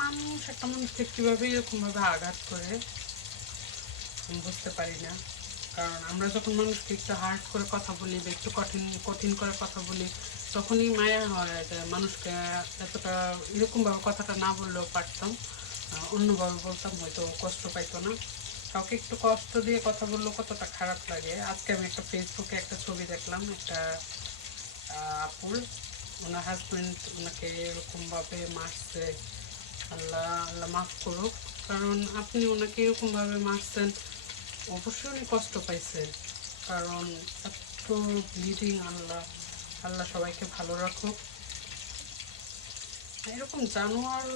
মানুষ একটা মানুষকে কীভাবে এরকমভাবে আঘাত করে, আমি বুঝতে পারি না। কারণ আমরা যখন মানুষকে একটু হার্ড করে কথা বলি বা একটু কঠিন কঠিন করে কথা বলি, তখনই মায়া হয় যে মানুষকে এতটা এরকমভাবে কথাটা না বললেও পারতাম অন্যভাবে বলতাম, হয়তো কষ্ট পাইতো না। কাউকে একটু কষ্ট দিয়ে কথা বললেও কতটা খারাপ লাগে। আজকে আমি একটা ফেসবুকে একটা ছবি দেখলাম, একটা আপুর। ওনার হাজব্যান্ড ওনাকে এরকমভাবে মারছে আল্লাহ আল্লাহ মাফ করুক। কারণ আপনি ওনাকে এরকমভাবে মারছেন, অবশ্যই উনি কষ্ট পাইছে কারণ এত ব্লিডিং আল্লাহ আল্লাহ সবাইকে ভালো রাখুক। এরকম জানোয়ার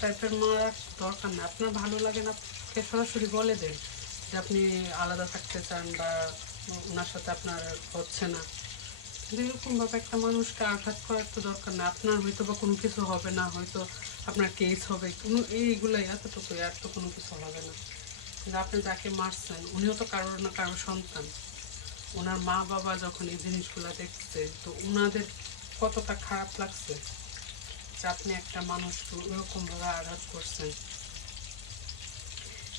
টাইপের মারার দরকার না। আপনার ভালো লাগে না, আপনি সরাসরি বলে দেন যে আপনি আলাদা থাকতে চান বা ওনার সাথে আপনার হচ্ছে না। কিন্তু এরকমভাবে একটা মানুষকে আঘাত করার তো দরকার না আপনার হয়তো বা কোনো কিছু হবে না, হয়তো আপনার কেস হবে। কোনো এইগুলাই এতটুকু আর তো কোনো কিছু হবে না। কিন্তু আপনি যাকে মারছেন, উনিও তো কারোর না কারোর সন্তান। ওনার মা বাবা যখন এই জিনিসগুলো দেখছে, তো ওনাদের কতটা খারাপ লাগছে যে আপনি একটা মানুষকে ওরকমভাবে আঘাত করছেন।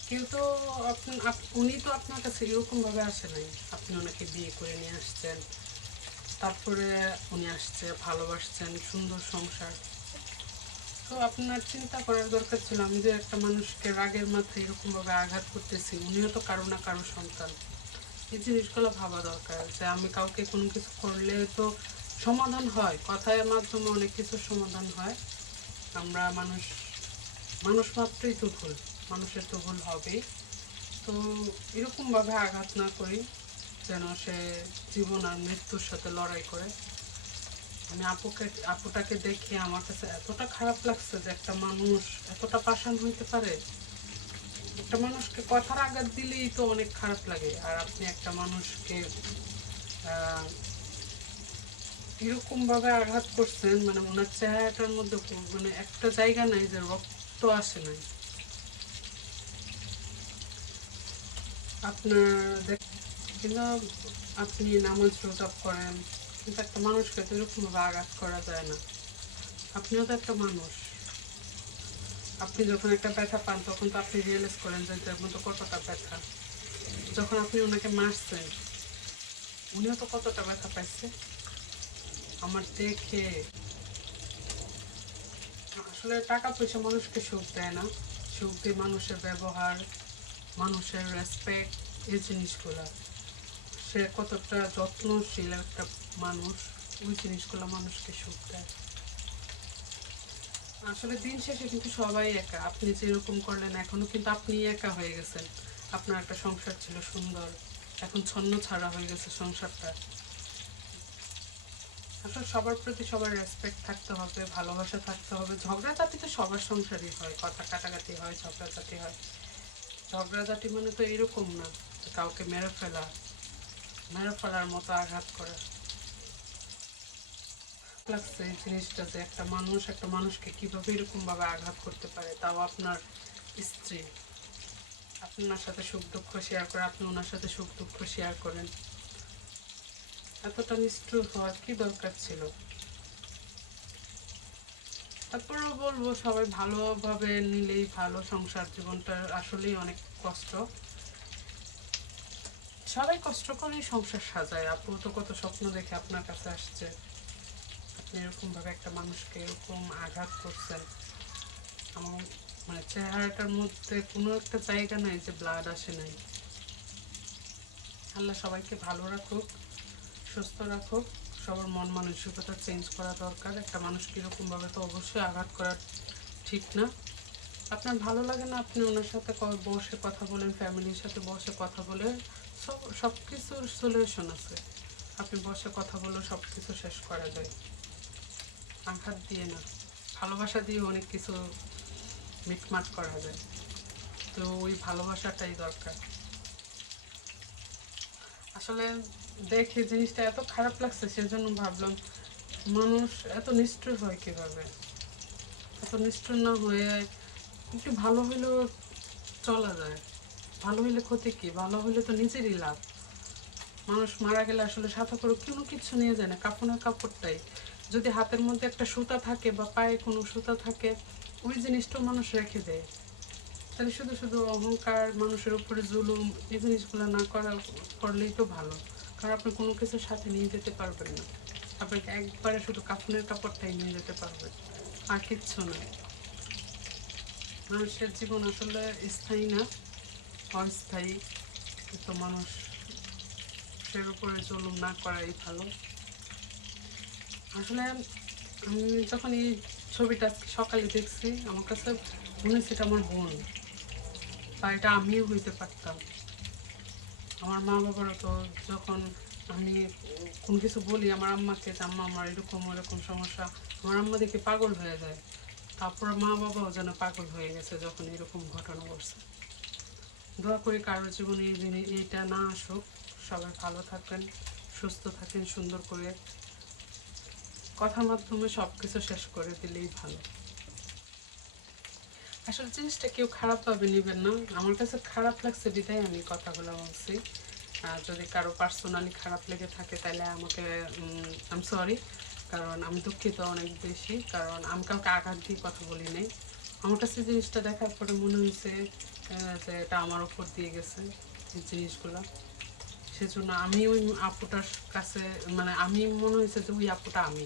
কিন্তু আপনি উনি তো আপনার কাছে এরকমভাবে আসে নাই। আপনি ওনাকে বিয়ে করে নিয়ে আসছেন। তারপরে উনি আসছে, ভালোবাসছেন, সুন্দর সংসার। তো আপনার চিন্তা করার দরকার ছিল, আমি যে একটা মানুষকে রাগের মাথায় এরকমভাবে আঘাত করতেছি, উনিও তো কারও না কারও সন্তান। এই জিনিসগুলো ভাবা দরকার, যে আমি কাউকে কোনো কিছু করলে তো সমাধান হয়, কথার মাধ্যমে অনেক কিছুর সমাধান হয়। আমরা মানুষ মানুষ মাত্রই তো ভুল, মানুষের তো ভুল হবেই। তো এরকমভাবে আঘাত না করি। যেন সে জীবন আর মৃত্যুর সাথে লড়াই করে। আমি আপুকে আপুটাকে দেখে আমার কাছে এতটা খারাপ লাগছে যে একটা মানুষ এতটা পাষাণ হইতে পারে। একটা মানুষকে কথার আঘাত দিলেই তো অনেক খারাপ লাগে। আর আপনি একটা মানুষকে আহ, এরকম ভাবে আঘাত করছেন মানে ওনার চেহারাটার মধ্যে মানে একটা জায়গা নাই যে রক্ত আসে নাই। আপনার দেখ কিন্তু আপনি নামাজ রোজা করেন। কিন্তু একটা মানুষকে তো এরকমভাবে আঘাত করা যায় না। আপনিও তো একটা মানুষ। আপনি যখন একটা ব্যথা পান, তখন তো আপনি রিয়েলাইজ করেন যে এটার মধ্যে কতটা ব্যথা। যখন আপনি ওনাকে মারছেন, উনিও তো কতটা ব্যথা পাইছে। আমার দেখে আসলে টাকা পয়সা মানুষকে সুখ দেয় না। সুখ দিয়ে মানুষের ব্যবহার, মানুষের রেসপেক্ট এই জিনিসগুলা। সে কতটা যত্নশীল একটা মানুষ, ওই জিনিসগুলো মানুষকে সুখ দেয়। আসলে দিন শেষে কিন্তু সবাই একা। আপনি যেরকম করলেন, এখনও কিন্তু আপনি একা হয়ে গেছেন। আপনার একটা সংসার ছিল সুন্দর, এখন ছন্ন ছাড়া হয়ে গেছে সংসারটা। আসলে সবার প্রতি সবার রেসপেক্ট থাকতে হবে, ভালোবাসা থাকতে হবে। ঝগড়াঝাটি তো সবার সংসারই হয়, কথা কাটাকাটি হয়, ঝগড়াঝাটি হয়। ঝগড়াঝাটি মানে তো এরকম না কাউকে মেরে ফেলা মেরে ফেলার মতো আঘাত করা। লাগছে এই জিনিসটা যে একটা মানুষ, একটা মানুষকে কীভাবে এরকম ভাবে আঘাত করতে পারে, তাও আপনার স্ত্রী। আপনি ওনার সাথে সুখ দুঃখ শেয়ার করে, আপনি ওনার সাথে সুখ দুঃখ শেয়ার করেন। এতটা নিষ্ঠুর হওয়ার কি দরকার ছিল? তারপরেও বলব, সবাই ভালোভাবে নিলেই ভালো, সংসার জীবনটা আসলেই অনেক কষ্ট। সবাই কষ্ট করেই সংসার সাজায়। আপু তো কত স্বপ্ন দেখে আপনার কাছে আসছে। আপনি এরকম ভাবে একটা মানুষকে এরকম আঘাত করছেন। আমার মানে চেহারাটার মধ্যে কোনো একটা জায়গা নাই যে ব্লাড আসে নাই। আল্লাহ সবাইকে ভালো রাখুক, সুস্থ রাখুক। সবার মন মানসিকতা চেঞ্জ করা দরকার। একটা মানুষকে এরকমভাবে তো অবশ্যই আঘাত করা ঠিক না। আপনার ভালো লাগে না আপনি ওনার সাথে বসে কথা বলেন ফ্যামিলির সাথে বসে কথা বলে সব কিছুর সলিউশন আছে। আপনি বসে কথা বলে সব কিছু শেষ করা যায়। আঘাত দিয়ে না। ভালোবাসা দিয়ে অনেক কিছু মিটমাট করা যায়। তো ওই ভালোবাসাটাই দরকার। আসলে দেখে জিনিসটা এত খারাপ লাগছে, সেজন্য ভাবলাম মানুষ এত নিষ্ঠুর হয় কীভাবে? এত নিষ্ঠুর না হয়ে একটু ভালো হইলেও চলা যায়। ভালো হইলে ক্ষতি কি? ভালো হইলে তো নিজেরই লাভ। মানুষ মারা গেলে আসলে সাথে করে কোনো কিছু নিয়ে যায় না কাপড়ের কাপড়টাই। যদি হাতের মধ্যে একটা সুতা থাকে বা পায়ে কোনো সুতা থাকে, ওই জিনিসটাও মানুষ রেখে দেয়। তাহলে শুধু শুধু অহংকার, মানুষের উপরে জুলুম, এই জিনিসগুলো না করা, করলেই তো ভালো। কারণ আপনি কোনো কিছুর সাথে নিয়ে যেতে পারবেন না। আপনাকে একবারে শুধু কাফনের কাপড়টাই নিয়ে যেতে পারবেন, আর কিচ্ছু না। মানুষের জীবন আসলে স্থায়ী না। অস্থায়ী তো মানুষ সের উপরে জুলুম না করাই ভালো। আসলে আমি যখন এই ছবিটা সকালে দেখছি, আমার কাছে মনে হচ্ছে এটা আমার বোন বা এটা আমিও হইতে পারতাম। আমার মা বাবারও তো যখন আমি কোনো কিছু বলি, আমার আম্মাকে যে, আম্মা, আমার এরকম এরকম সমস্যা, আমার আম্মা দেখে পাগল হয়ে যায়। তারপর মা বাবাও যেন পাগল হয়ে গেছে যখন এরকম ঘটনা ঘটছে। দোয়া করি কারোর জীবনে এই জিনিস এইটা না আসুক। সবাই ভালো থাকবেন সুস্থ থাকেন, সুন্দর করে কথার মাধ্যমে সব কিছু শেষ করে দিলেই ভালো। আসলে জিনিসটা কেউ খারাপভাবে নেবেন না। আমার কাছে খারাপ লাগছে বিধায় আমি কথাগুলো বলছি। আর যদি কারও পার্সোনালি খারাপ লেগে থাকে, তাহলে আমাকে আমি সরি কারণ আমি দুঃখিত অনেক বেশি। কারণ আমি কাউকে আঘাত দিয়ে কথা বলি নাই। আমার কাছে জিনিসটা দেখার পরে মনে হয়েছে যে এটা আমার ওপর দিয়ে গেছে জিনিসগুলো। সেজন্য আমি ওই আপুটার কাছে মানে আমি মনে হয়েছে যে ওই আপুটা আমি।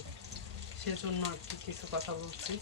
সেজন্য আর কি কিছু কথা বলছি।